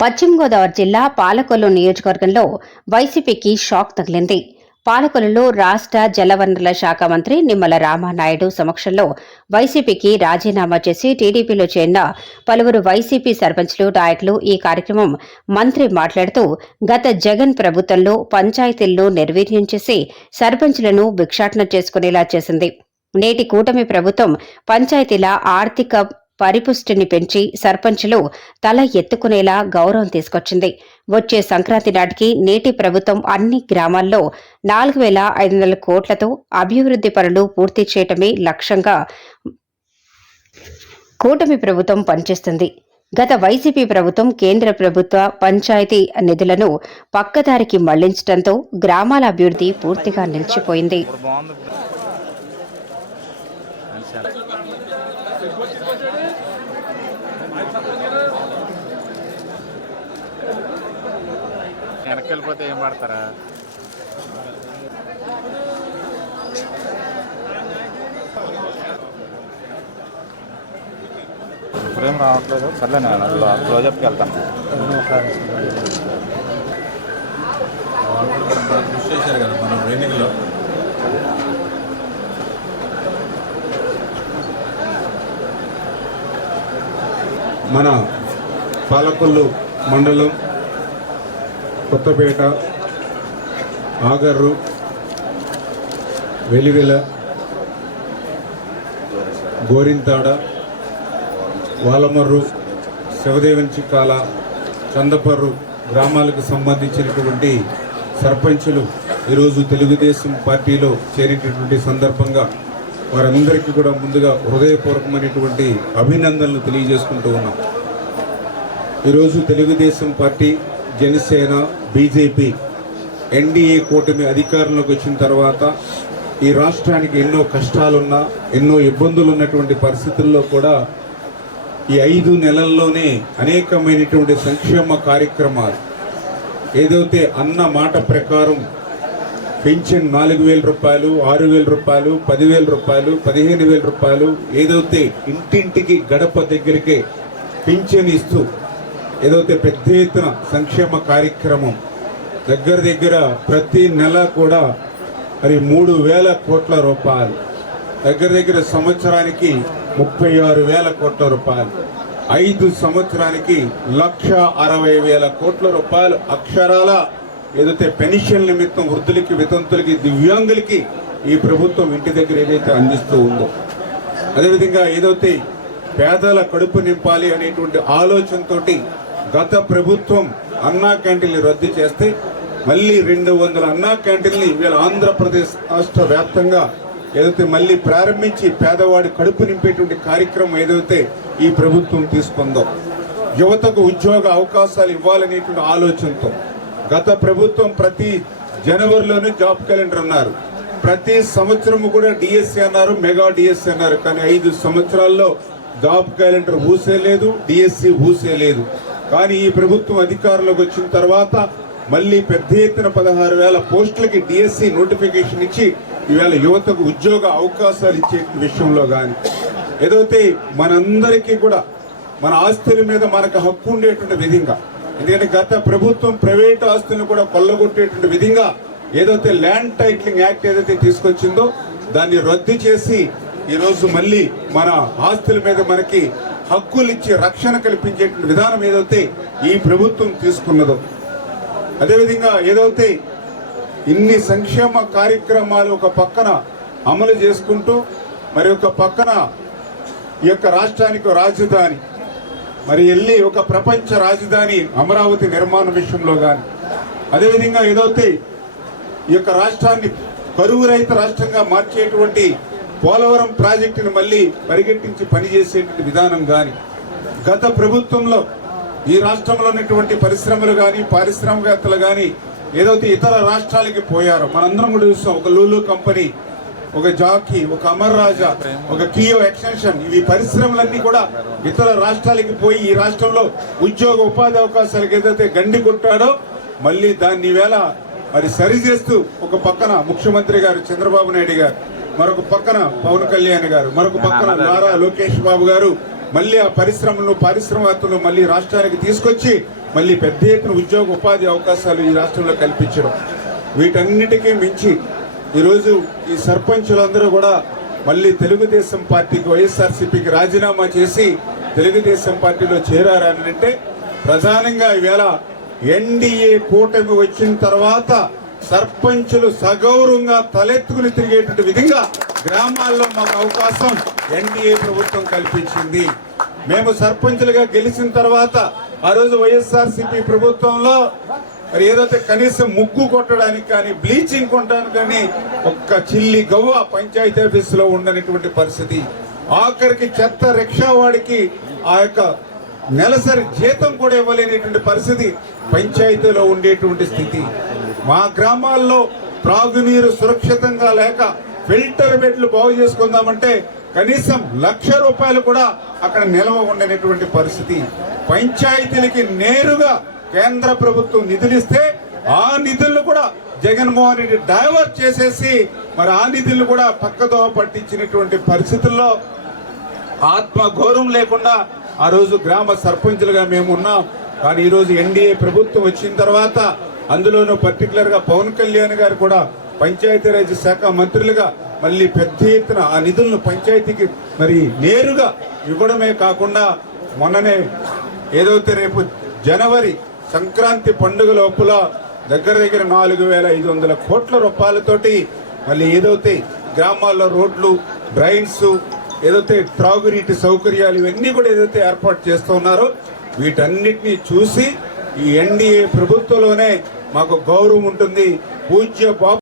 పశ్చిమ గోదావరి జిల్లా పాలకొల్లు నియోజకవర్గంలో వైసీపీకి షాక్ తగిలింది. పాలకొల్లులో రాష్ట్ర జలవనరుల శాఖ మంత్రి నిమ్మల రామానాయుడు సమక్షంలో వైసీపీకి రాజీనామా చేసి టీడీపీలో చేరిన పలువురు వైసీపీ సర్పంచ్లు నాయకులు ఈ కార్యక్రమం మంత్రి మాట్లాడుతూ గత జగన్ ప్రభుత్వంలో పంచాయతీల్లో నిర్వీర్యం చేసి సర్పంచ్లను భిక్షాటన చేసుకునేలా చేసింది. నేటి కూటమి ప్రభుత్వం పంచాయతీల ఆర్థిక పరిపుష్టిని పెంచి సర్పంచులు తల ఎత్తుకునేలా గౌరవం తీసుకొచ్చింది. వచ్చే సంక్రాంతి నాటికి నేటి ప్రభుత్వం అన్ని గ్రామాల్లో నాలుగు వేల ఐదు వందల కోట్లతో అభివృద్ధి పనులు పూర్తి చేయటమే లక్ష్యంగా కూటమి ప్రభుత్వం పనిచేస్తుంది. గత వైసీపీ ప్రభుత్వం కేంద్ర ప్రభుత్వ పంచాయతీ నిధులను పక్కదారికి మళ్ళించడంతో గ్రామాల అభివృద్ధి పూర్తిగా నిలిచిపోయింది. వెనక్కి వెళ్ళిపోతే ఏం పడతారా ఇప్పుడేం రావట్లేదు. సర్లే నేను క్లోజప్కి వెళ్తాను. కృషి చేశారు కదా మనం ట్రైనింగ్లో మన పాలకొల్లు మండలం కొత్తపేట ఆగర్రు వెలివెల గోరింతాడ వాలమర్రు శివదేవంచికాల చందపర్రు గ్రామాలకు సంబంధించినటువంటి సర్పంచులు ఈరోజు తెలుగుదేశం పార్టీలో చేరేటటువంటి సందర్భంగా వారందరికీ కూడా ముందుగా హృదయపూర్వకమైనటువంటి అభినందనలు తెలియజేసుకుంటూ ఉన్నాం. ఈరోజు Telugu Desam party Janasena BJP NDA కూటమి అధికారంలోకి వచ్చిన తర్వాత ఈ రాష్ట్రానికి ఎన్నో కష్టాలున్నా ఎన్నో ఇబ్బందులు ఉన్నటువంటి పరిస్థితుల్లో కూడా ఈ ఐదు నెలల్లోనే అనేకమైనటువంటి సంక్షేమ కార్యక్రమాలు ఏదైతే అన్న మాట ప్రకారం పెన్షన్ నాలుగు వేల రూపాయలు ఆరు వేల రూపాయలు పదివేల రూపాయలు పదిహేను వేల రూపాయలు ఏదైతే ఇంటింటికి గడప దగ్గరికే పింఛన్ ఇస్తూ ఏదైతే పెద్ద ఎత్తున సంక్షేమ కార్యక్రమం దగ్గర దగ్గర ప్రతి నెల కూడా మరి మూడు వేల కోట్ల రూపాయలు దగ్గర దగ్గర సంవత్సరానికి ముప్పై ఆరు వేల కోట్ల రూపాయలు ఐదు సంవత్సరానికి లక్ష అరవై వేల కోట్ల రూపాయలు అక్షరాల ఏదైతే పెన్షన్ నిమిత్తం వృద్ధులకి వితంతులకి దివ్యాంగులకి ఈ ప్రభుత్వం ఇంటి దగ్గర ఏదైతే అందిస్తూ ఉందో అదేవిధంగా ఏదైతే పేదల కడుపు నింపాలి అనేటువంటి ఆలోచనతోటి గత ప్రభుత్వం అన్నా క్యాంటీన్లు రద్దు చేస్తే మళ్ళీ రెండు వందల అన్నా క్యాంటీన్లు ఇవాళ ఆంధ్రప్రదేశ్ రాష్ట్ర వ్యాప్తంగా ఏదైతే మళ్ళీ ప్రారంభించి పేదవాడి కడుపు నింపేటువంటి కార్యక్రమం ఏదైతే ఈ ప్రభుత్వం తీసుకుందో యువతకు ఉద్యోగ అవకాశాలు ఇవ్వాలనేటువంటి ఆలోచనతో గత ప్రభుత్వం ప్రతి జనవరిలోనే జాబ్ క్యాలెండర్ అన్నారు. ప్రతి సంవత్సరం కూడా డిఎస్సి అన్నారు మెగా డిఎస్సి అన్నారు. కానీ ఐదు సంవత్సరాల్లో జాబ్ క్యాలెండర్ ఊసే లేదు డిఎస్సి ఊసే లేదు. కానీ ఈ ప్రభుత్వం అధికారంలోకి వచ్చిన తర్వాత మళ్ళీ పెద్ద ఎత్తున పదహారు వేల పోస్టులకి డిఎస్సి నోటిఫికేషన్ ఇచ్చి ఈవేళ యువతకు ఉద్యోగ అవకాశాలు ఇచ్చే విషయంలో కానీ ఏదైతే మనందరికీ కూడా మన ఆస్తుల మీద మనకు హక్కు ఉండేటువంటి విధంగా ఎందుకంటే గత ప్రభుత్వం ప్రైవేట్ ఆస్తులను కూడా కొల్లగొట్టేటువంటి విధంగా ఏదైతే ల్యాండ్ టైటిలింగ్ యాక్ట్ ఏదైతే తీసుకొచ్చిందో దాన్ని రద్దు చేసి ఈరోజు మళ్ళీ మన ఆస్తుల మీద మనకి హక్కులు ఇచ్చి రక్షణ కల్పించేటువంటి విధానం ఏదైతే ఈ ప్రభుత్వం తీసుకున్నదో. అదేవిధంగా ఏదైతే ఇన్ని సంక్షేమ కార్యక్రమాలు ఒక పక్కన అమలు చేసుకుంటూ మరి ఒక పక్కన ఈ యొక్క రాష్ట్రానికి రాజధాని మరి వెళ్ళి ఒక ప్రపంచ రాజధాని అమరావతి నిర్మాణ విషయంలో కానీ అదేవిధంగా ఏదైతే ఈ యొక్క రాష్ట్రాన్ని కరువు రహిత రాష్ట్రంగా మార్చేటువంటి పోలవరం ప్రాజెక్టును మళ్ళీ పరిగెట్టించి పనిచేసేటువంటి విధానం కానీ గత ప్రభుత్వంలో ఈ రాష్ట్రంలో ఉన్నటువంటి పరిశ్రమలు కానీ పారిశ్రామికవేత్తలు కానీ ఏదైతే ఇతర రాష్ట్రాలకి పోయారో మనందరం కూడా చూస్తాం ఒక లూలు కంపెనీ ఒక జాకీ ఒక అమర్ రాజా ఒక కియో ఎక్స్టెన్షన్. ఇవి పరిశ్రమలన్నీ కూడా ఇతర రాష్ట్రాలకి పోయి ఈ రాష్ట్రంలో ఉద్యోగ ఉపాధి అవకాశాలకు ఏదైతే గండి కొట్టాడో మళ్ళీ దాన్ని వేళ మరి సరి చేస్తూ ఒక పక్కన ముఖ్యమంత్రి గారు చంద్రబాబు నాయుడు గారు మరొక పక్కన పవన్ కళ్యాణ్ గారు మరొక పక్కన నారా లోకేష్ బాబు గారు మళ్ళీ ఆ పరిశ్రమలను పారిశ్రామికవేత్తలు మళ్ళీ రాష్ట్రానికి తీసుకొచ్చి మళ్ళీ పెద్ద ఎత్తున ఉద్యోగ ఉపాధి అవకాశాలు ఈ రాష్ట్రంలో కల్పించడం. వీటన్నిటికీ మించి ఈరోజు ఈ సర్పంచులందరూ కూడా మళ్ళీ తెలుగుదేశం పార్టీకి వైఎస్ఆర్సీపీకి రాజీనామా చేసి తెలుగుదేశం పార్టీలో చేరారని అంటే ప్రధానంగా ఈవేళ ఎన్డీఏ కూటమి వచ్చిన తర్వాత సర్పంచులు సగౌరవంగా తలెత్తుకుని తిరిగేటువంటి విధంగా గ్రామాల్లో మాకు అవకాశం ఎన్డీఏ ప్రభుత్వం కల్పించింది. మేము సర్పంచులుగా గెలిచిన తర్వాత ఆ రోజు వైఎస్ఆర్సీపీ ప్రభుత్వంలో మరి ఏదైతే కనీసం ముగ్గు కొట్టడానికి కానీ బ్లీచింగ్ కొట్టడానికి కానీ ఒక్క చిల్లి గవ్వ పంచాయతీ ఆఫీసులో ఉండనటువంటి పరిస్థితి. ఆఖరికి చెత్త రిక్షా వాడికి ఆ యొక్క నెలసరి జీతం కూడా ఇవ్వలేనటువంటి పరిస్థితి పంచాయతీలో ఉండేటువంటి స్థితి. మా గ్రామాల్లో త్రాగునీరు సురక్షితంగా లేక ఫిల్టర్ బెడ్లు బాగు చేసుకుందామంటే కనీసం లక్ష రూపాయలు కూడా అక్కడ నిల్వ ఉండనటువంటి పరిస్థితి. పంచాయతీలకి నేరుగా కేంద్ర ప్రభుత్వం నిధులిస్తే ఆ నిధులను కూడా జగన్మోహన్ రెడ్డి డైవర్ట్ చేసేసి మరి ఆ నిధులు కూడా పక్కదోవ పట్టించినటువంటి పరిస్థితుల్లో ఆత్మ గౌరవం లేకుండా ఆ రోజు గ్రామ సర్పంచులుగా మేము ఉన్నాం. కానీ ఈరోజు ఎన్డీఏ ప్రభుత్వం వచ్చిన తర్వాత అందులోనూ పర్టికులర్గా పవన్ కళ్యాణ్ గారు కూడా పంచాయతీరాజ్ శాఖ మంత్రులుగా మళ్ళీ పెద్ద ఎత్తున ఆ నిధులను పంచాయతీకి మరి నేరుగా ఇవ్వడమే కాకుండా మొన్ననే ఏదైతే రేపు జనవరి సంక్రాంతి పండుగ లోపల దగ్గర దగ్గర నాలుగు వేల ఐదు వందల కోట్ల రూపాయలతోటి మళ్ళీ ఏదైతే గ్రామాల్లో రోడ్లు డ్రైన్స్ ఏదైతే త్రాగునీటి సౌకర్యాలు ఇవన్నీ కూడా ఏదైతే ఏర్పాటు చేస్తూ ఉన్నారో వీటన్నిటిని చూసి ఈ ఎన్డీఏ ప్రభుత్వంలోనే మాకు గౌరవం ఉంటుంది పూజ్య బాపు